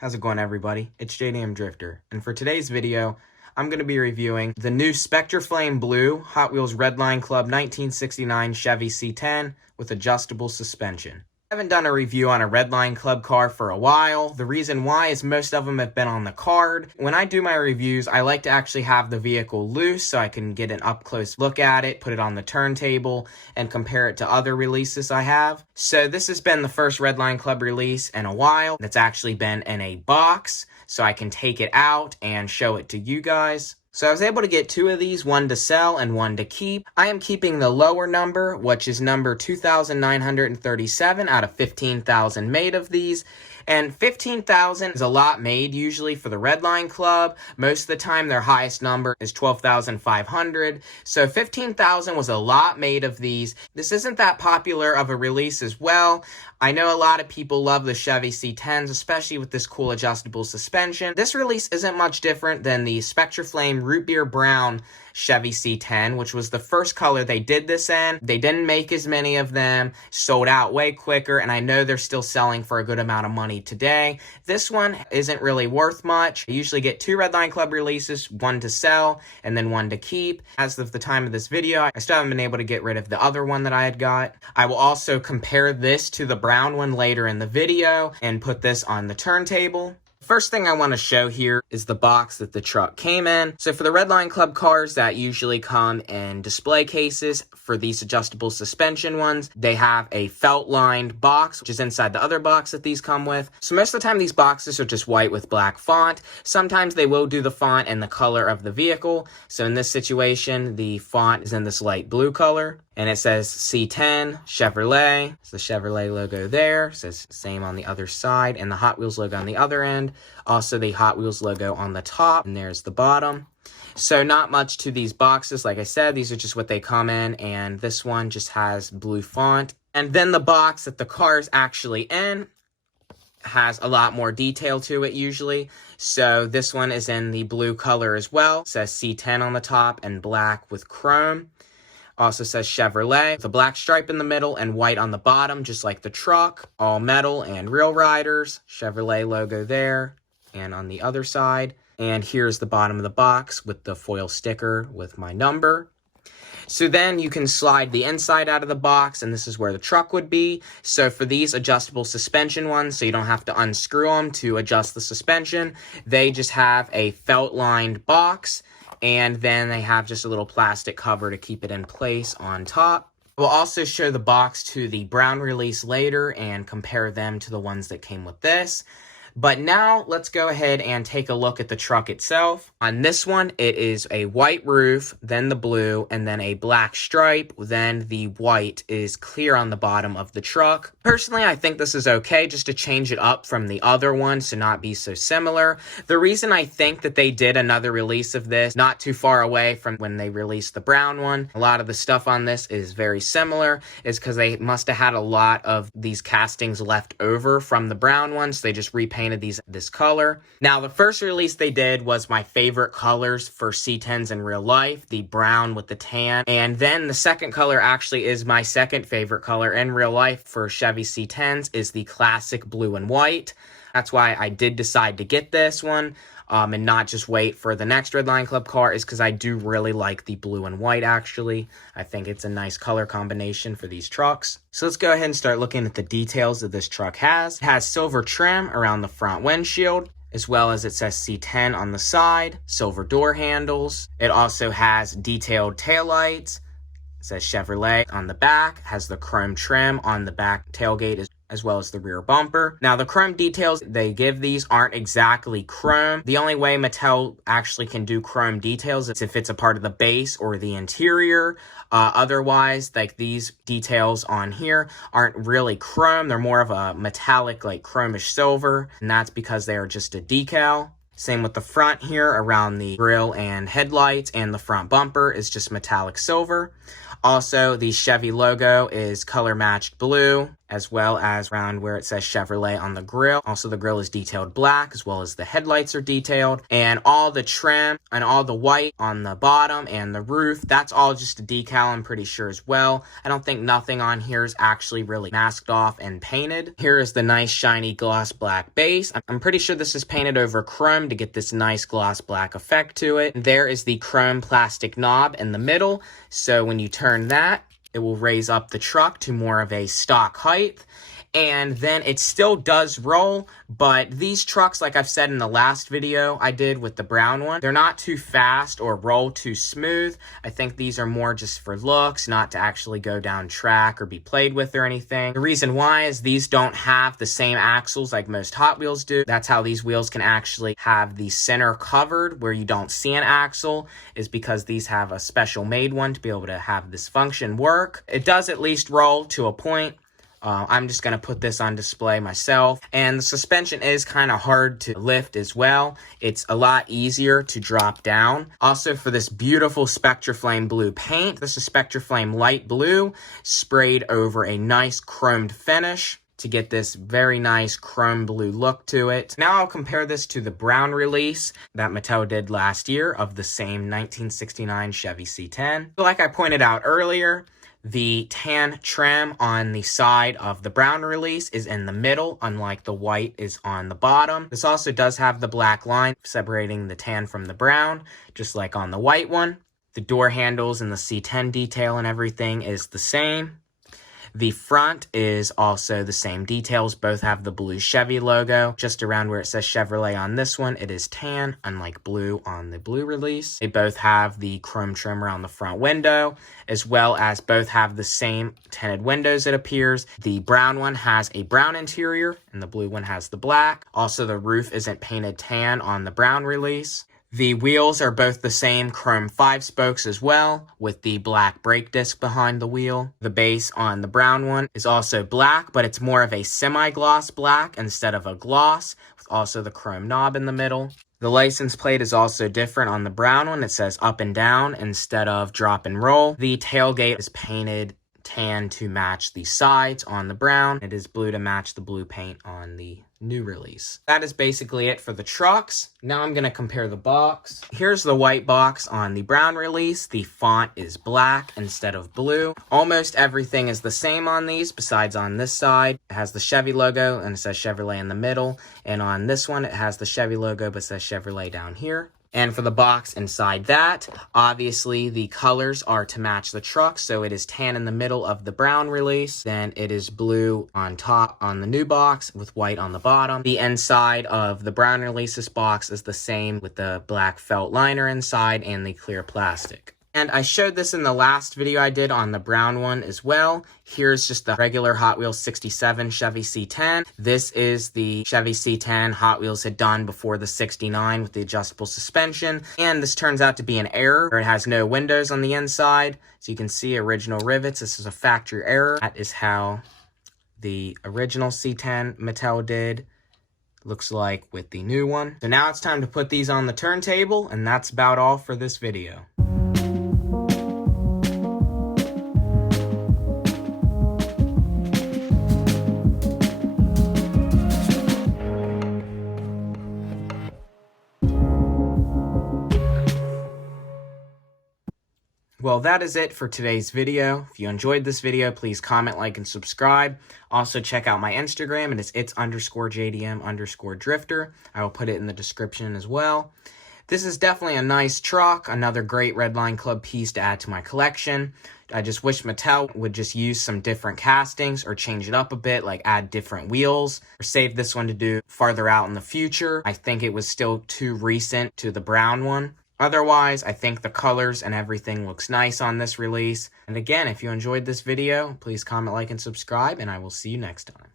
How's it going, everybody? It's JDM Drifter, and for today's video, I'm going to be reviewing the new Spectre Flame Blue Hot Wheels Redlineclub 1969 Chevy C10 with adjustable suspension. I haven't done a review on a Redlineclub car for a while. The reason why is most of them have been on the card. When I do my reviews, I like to actually have the vehicle loose so I can get an up-close look at it, put it on the turntable, and compare it to other releases I have. So this has been the first Redlineclub release in a while that's actually been in a box, so I can take it out and show it to you guys. So I was able to get two of these, one to sell and one to keep. I am keeping the lower number, which is number 2,937 out of 15,000 made of these. And 15,000 is a lot made usually for the Redlineclub. Most of the time their highest number is 12,500. So 15,000 was a lot made of these. This isn't that popular of a release as well. I know a lot of people love the Chevy C10s, especially with this cool adjustable suspension. This release isn't much different than the Spectre Flame Root Beer Brown Chevy C10, which was the first color they did this in. They didn't make as many of them, sold out way quicker, and I know they're still selling for a good amount of money today. This one isn't really worth much. I usually get two Redlineclub releases, one to sell and then one to keep. As of the time of this video, I still haven't been able to get rid of the other one that I had got. I will also compare this to the brown one later in the video and put this on the turntable. First thing I want to show here is the box that the truck came in. So for the Redlineclub cars that usually come in display cases, for these adjustable suspension ones, they have a felt-lined box, which is inside the other box that these come with. So most of the time these boxes are just white with black font. Sometimes they will do the font in the color of the vehicle. So in this situation, the font is in this light blue color. And it says C10 Chevrolet. It's the Chevrolet logo there. It says same on the other side. And the Hot Wheels logo on the other end. Also the Hot Wheels logo on the top. And there's the bottom. So not much to these boxes. Like I said, these are just what they come in. And this one just has blue font. And then the box that the car is actually in has a lot more detail to it usually. So this one is in the blue color as well. It says C10 on the top and black with chrome. Also says Chevrolet with a black stripe in the middle and white on the bottom, just like the truck. All metal and real riders. Chevrolet logo there and on the other side. And here's the bottom of the box with the foil sticker with my number. So then you can slide the inside out of the box, and this is where the truck would be. So for these adjustable suspension ones, so you don't have to unscrew them to adjust the suspension, they just have a felt-lined box. And then they have just a little plastic cover to keep it in place on top. We'll also show the box to the brown release later and compare them to the ones that came with this. But now let's go ahead and take a look at the truck itself. On this one, it is a white roof, then the blue, and then a black stripe. Then the white is clear on the bottom of the truck. Personally, I think this is okay just to change it up from the other one to not be so similar. The reason I think that they did another release of this not too far away from when they released the brown one, a lot of the stuff on this is very similar, is because they must have had a lot of these castings left over from the brown one, so they just repainted this color. Now, the first release they did was my favorite colors for C10s in real life, the brown with the tan. And then the second color actually is my second favorite color in real life for Chevy C10s is the classic blue and white. That's why I did decide to get this one and not just wait for the next Redlineclub car, is because I do really like the blue and white actually. I think it's a nice color combination for these trucks. So let's go ahead and start looking at the details that this truck has. It has silver trim around the front windshield, as well as it says C10 on the side, silver door handles. It also has detailed taillights. It says Chevrolet on the back, has the chrome trim on the back tailgate as well as the rear bumper. Now, the chrome details they give these aren't exactly chrome. The only way Mattel actually can do chrome details is if it's a part of the base or the interior. Otherwise, like these details on here aren't really chrome. They're more of a metallic, like chromish silver, and that's because they are just a decal. Same with the front here around the grille and headlights, and the front bumper is just metallic silver. Also, the Chevy logo is color matched blue, as well as around where it says Chevrolet on the grill. Also, the grill is detailed black, as well as the headlights are detailed. And all the trim and all the white on the bottom and the roof, that's all just a decal, I'm pretty sure as well. I don't think nothing on here is actually really masked off and painted. Here is the nice shiny gloss black base. I'm pretty sure this is painted over chrome to get this nice gloss black effect to it. There is the chrome plastic knob in the middle. So when you turn that, it will raise up the truck to more of a stock height. And then it still does roll, but these trucks, like I've said in the last video I did with the brown one, they're not too fast or roll too smooth. I think these are more just for looks, not to actually go down track or be played with or anything. The reason why is these don't have the same axles like most Hot Wheels do. That's how these wheels can actually have the center covered where you don't see an axle, is because these have a special made one to be able to have this function work. It does at least roll to a point. I'm just going to put this on display myself. And the suspension is kind of hard to lift as well. It's a lot easier to drop down. Also, for this beautiful Spectraflame blue paint, this is Spectraflame light blue sprayed over a nice chromed finish to get this very nice chrome blue look to it. Now I'll compare this to the brown release that Mattel did last year of the same 1969 Chevy C10. Like I pointed out earlier, the tan trim on the side of the brown release is in the middle, unlike the white is on the bottom. This also does have the black line separating the tan from the brown, just like on the white one. The door handles and the C10 detail and everything is the same. The front is also the same details. Both have the blue Chevy logo. Just around where it says Chevrolet on this one, it is tan, unlike blue on the blue release. They both have the chrome trim around the front window, as well as both have the same tinted windows, it appears. The brown one has a brown interior, and the blue one has the black. Also, the roof isn't painted tan on the brown release. The wheels are both the same chrome 5 spokes as well, with the black brake disc behind the wheel. The base on the brown one is also black, but it's more of a semi-gloss black instead of a gloss, with also the chrome knob in the middle. The license plate is also different on the brown one. It says up and down instead of drop and roll. The tailgate is painted tan to match the sides on the brown. It is blue to match the blue paint on the new release. That is basically it for the trucks. Now I'm going to compare the box. Here's the white box on the brown release. The font is black instead of blue. Almost everything is the same on these, besides on this side. It has the Chevy logo and it says Chevrolet in the middle. And on this one, it has the Chevy logo but says Chevrolet down here. And for the box inside that, obviously the colors are to match the truck. So it is tan in the middle of the brown release. Then it is blue on top on the new box with white on the bottom. The inside of the brown releases box is the same with the black felt liner inside and the clear plastic. And I showed this in the last video I did on the brown one as well. Here's just the regular Hot Wheels 67 Chevy C10. This is the Chevy C10 Hot Wheels had done before the 69 with the adjustable suspension. And this turns out to be an error. It has no windows on the inside. So you can see original rivets. This is a factory error. That is how the original C10 Mattel did. Looks like with the new one. So now it's time to put these on the turntable, and that's about all for this video. Well, that is it for today's video. If you enjoyed this video, please comment, like, and subscribe. Also, check out my Instagram. It is its_JDM_drifter. I will put it in the description as well. This is definitely a nice truck. Another great Redlineclub piece to add to my collection. I just wish Mattel would just use some different castings or change it up a bit, like add different wheels, or save this one to do farther out in the future. I think it was still too recent to the brown one. Otherwise, I think the colors and everything looks nice on this release. And again, if you enjoyed this video, please comment, like, and subscribe, and I will see you next time.